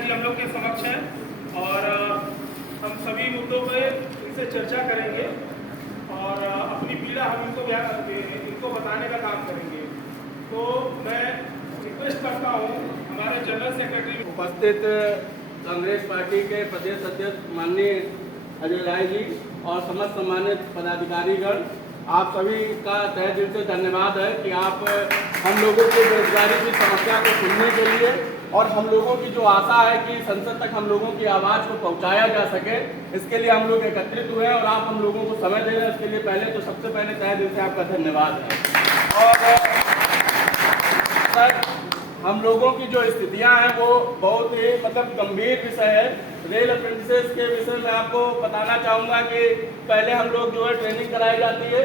जी हम लोग के समक्ष हैं और हम सभी मुद्दों पे इनसे चर्चा करेंगे और अपनी पीड़ा हम इनको बताने का काम करेंगे। तो मैं रिक्वेस्ट करता हूँ हमारे जनरल सेक्रेटरी उपस्थित कांग्रेस पार्टी के प्रदेश अध्यक्ष माननीय अजय राय जी और समस्त सम्मानित पदाधिकारीगण, आप सभी का तहे दिल से धन्यवाद है कि आप हम लोगों की बेरोजगारी की समस्या को सुनने के लिए और हम लोगों की जो आशा है कि संसद तक हम लोगों की आवाज़ को पहुंचाया जा सके, इसके लिए हम लोग एकत्रित हुए हैं और आप हम लोगों को समय दे रहे हैं। इसके लिए पहले तो सबसे पहले तहे दिल से आपका धन्यवाद है। और सर, हम लोगों की जो स्थितियां हैं वो बहुत ही गंभीर विषय है। रेल अप्रेंटिसेस के विषय में आपको बताना चाहूँगा कि पहले हम लोग जो है ट्रेनिंग कराई जाती है।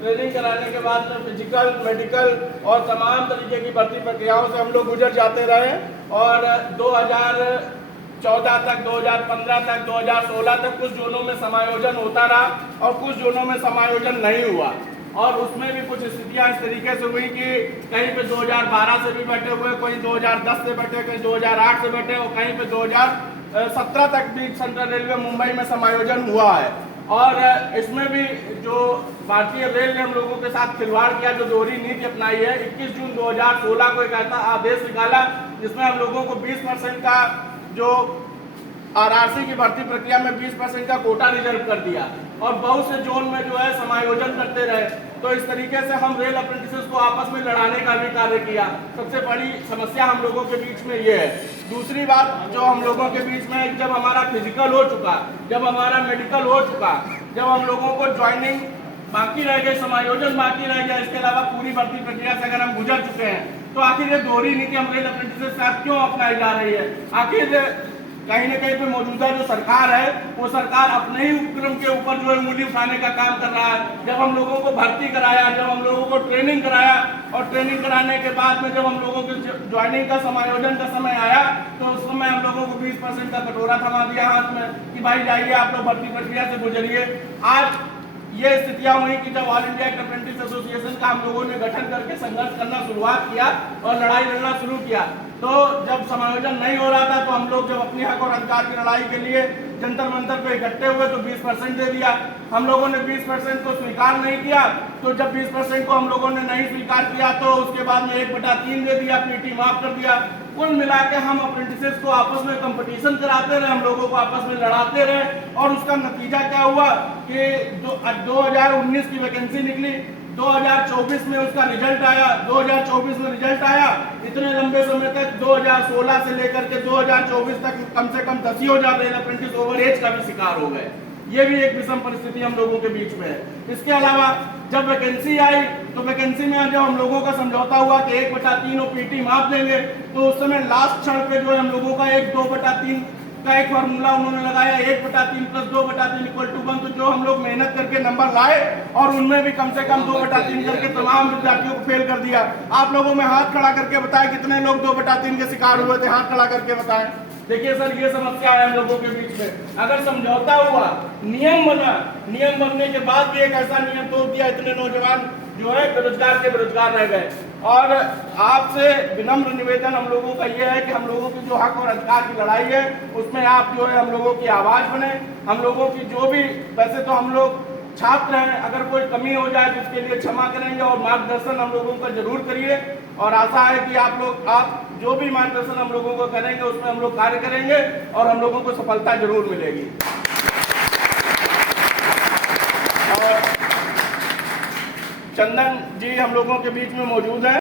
ट्रेनिंग कराने के बाद में फिजिकल, मेडिकल और तमाम तरीके की भर्ती प्रक्रियाओं से हम लोग गुजर जाते रहे और 2014 तक, 2015 तक, 2016 तक कुछ जोनों में समायोजन होता रहा और कुछ जोनों में समायोजन नहीं हुआ। और उसमें भी कुछ स्थितियां इस तरीके से हुई कि कहीं पे 2012 से भी बैठे हुए, कोई 2010 से बैठे, कहीं 2008 से बैठे और कहीं पे 2017 तक भी सेंट्रल रेलवे मुंबई में समायोजन हुआ है। और इसमें भी जो भारतीय रेल ने हम लोगों के साथ खिलवाड़ किया, जो दोहरी नीति अपनाई है। 21 जून 2016 को एक ऐसा आदेश निकाला जिसमें हम लोगों को 20% का जो आरआरसी की भर्ती प्रक्रिया में 20% का कोटा रिजर्व कर दिया और बहुत से जोन में जो है समायोजन करते रहे। तो इस तरीके से हम रेल अप्रेंटिसेस को आपस में लड़ाने का भी कार्य किया। सबसे बड़ी समस्या हम लोगों के बीच में ये है। दूसरी बात जो हम लोगों के बीच में, जब हमारा फिजिकल हो चुका, जब हमारा मेडिकल हो चुका, जब हम लोगों को ज्वाइनिंग बाकी रह गए, समायोजन बाकी रह गया, इसके अलावा पूरी भर्ती प्रक्रिया से अगर हम गुजर चुके हैं, तो आखिर ये दोहरी नीति हम रेल अप्रेंटिसेस के साथ क्यों अपनाई जा रही है? आखिर कहीं न कहीं पे मौजूदा जो सरकार है वो सरकार अपने ही उपक्रम के ऊपर जो है मूल्य उठाने का काम कर रहा है। जब हम लोगों को भर्ती कराया, जब हम लोगों को ट्रेनिंग कराया और ट्रेनिंग कराने के बाद में जब हम लोगों के ज्वाइनिंग का, समायोजन का समय आया, तो उस समय हम लोगों को 20% का कटोरा थमा दिया हाथ में कि भाई जाइए आप लोग भर्ती प्रक्रिया से गुजरिए। आज ये स्थितियां हुई कि जब ऑल इंडिया अप्रेंटिस एसोसिएशन का हम लोगों ने गठन करके संघर्ष करना शुरुआत किया और लड़ाई लड़ना शुरू किया, तो जब समायोजन नहीं हो रहा था तो हम लोग जब अपने हक और अधिकार की लड़ाई के लिए जंतर मंतर पे इकट्ठे हुए तो 20% दे दिया। हम लोगों ने 20% को स्वीकार नहीं किया, तो जब 20% को हम लोगों ने नहीं स्वीकार किया तो उसके बाद में 1/3 दे दिया, पीटी माफ कर दिया। कुल मिला के हम अप्रेंटिसेस को आपस में कंपटीशन कराते रहे, हम लोगों को आपस में लड़ाते रहे और उसका नतीजा क्या हुआ कि 2019 की वैकेंसी निकली, 2024 में उसका रिजल्ट आया, 2024 में रिजल्ट आया। इतने लंबे समय तक 2016 से लेकर के 2024 तक कम से कम 10,000 रेल अप्रेंटिस ओवर एज का भी शिकार हो गए। ये भी एक विषम परिस्थिति हम लोगों के बीच में है। इसके अलावा जब वैकेंसी आई तो वैकेंसी में जब हम लोगों का समझौता हुआ कि 1/3 पीटी माफ देंगे, तो उस समय लास्ट क्षण पे जो है हम लोगों का 2/3 का एक फार्मूला उन्होंने लगाया, 1/3 + 2/3 = 1। तो जो हम लोग मेहनत करके नंबर लाए और उनमें भी कम से कम 2/3 करके तमाम विद्यार्थियों को फेल कर दिया। आप लोगों में हाथ खड़ा करके बताएं कितने लोग 2/3 के शिकार हुए थे, हाथ खड़ा करके बताएं। देखिए सर, ये समस्या है हम लोगों के बीच में। अगर समझौता हुआ, नियम बना, नियम बनने के बाद भी एक ऐसा नियम तोड़ दिया, इतने नौजवान जो है बेरोजगार के बेरोजगार रह गए। और आपसे विनम्र निवेदन हम लोगों का ये है कि हम लोगों की जो हक और अधिकार की लड़ाई है उसमें आप जो है हम लोगों की आवाज बने। हम लोगों की जो भी, वैसे तो हम लोग छात्र हैं, अगर कोई कमी हो जाए तो उसके लिए क्षमा करेंगे और मार्गदर्शन हम लोगों का जरूर करिए। और आशा है कि आप जो भी मार्गदर्शन हम लोगों को करेंगे उसमें हम लोग कार्य करेंगे और हम लोगों को सफलता जरूर मिलेगी। और चंदन जी हम लोगों के बीच में मौजूद हैं।